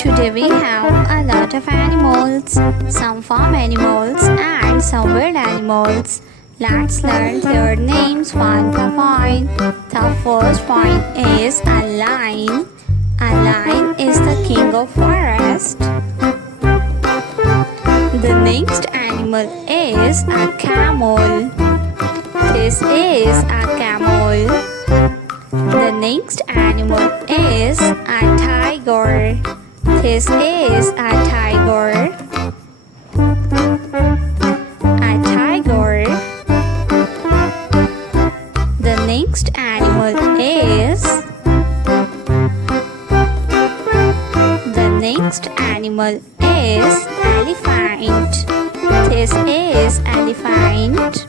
Today we have a lot of animals, some farm animals and some wild animals. Let's learn their names one by one. The first one is a lion. A lion is the king of forest. The next animal is a camel. This is a camel. The next animal is a tiger. This is a tiger. A tiger. The next animal is elephant. This is elephant.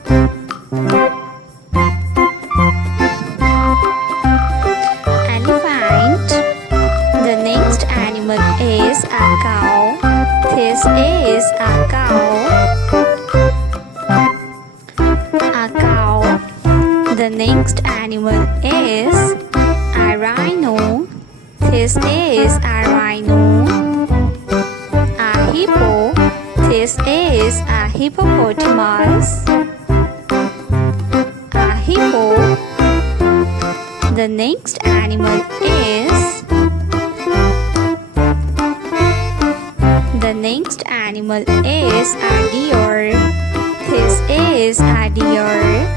Elephant. The next animal is a cow. This is a cow. A cow. The next animal is a rhino. This is a rhino. A hippo. This is a hippopotamus. A hippo. The next animal is a deer. This is a deer.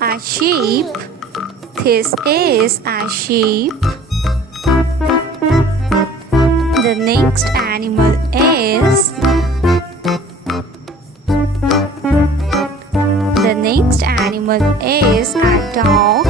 A sheep. This is a sheep. The next animal is a dog.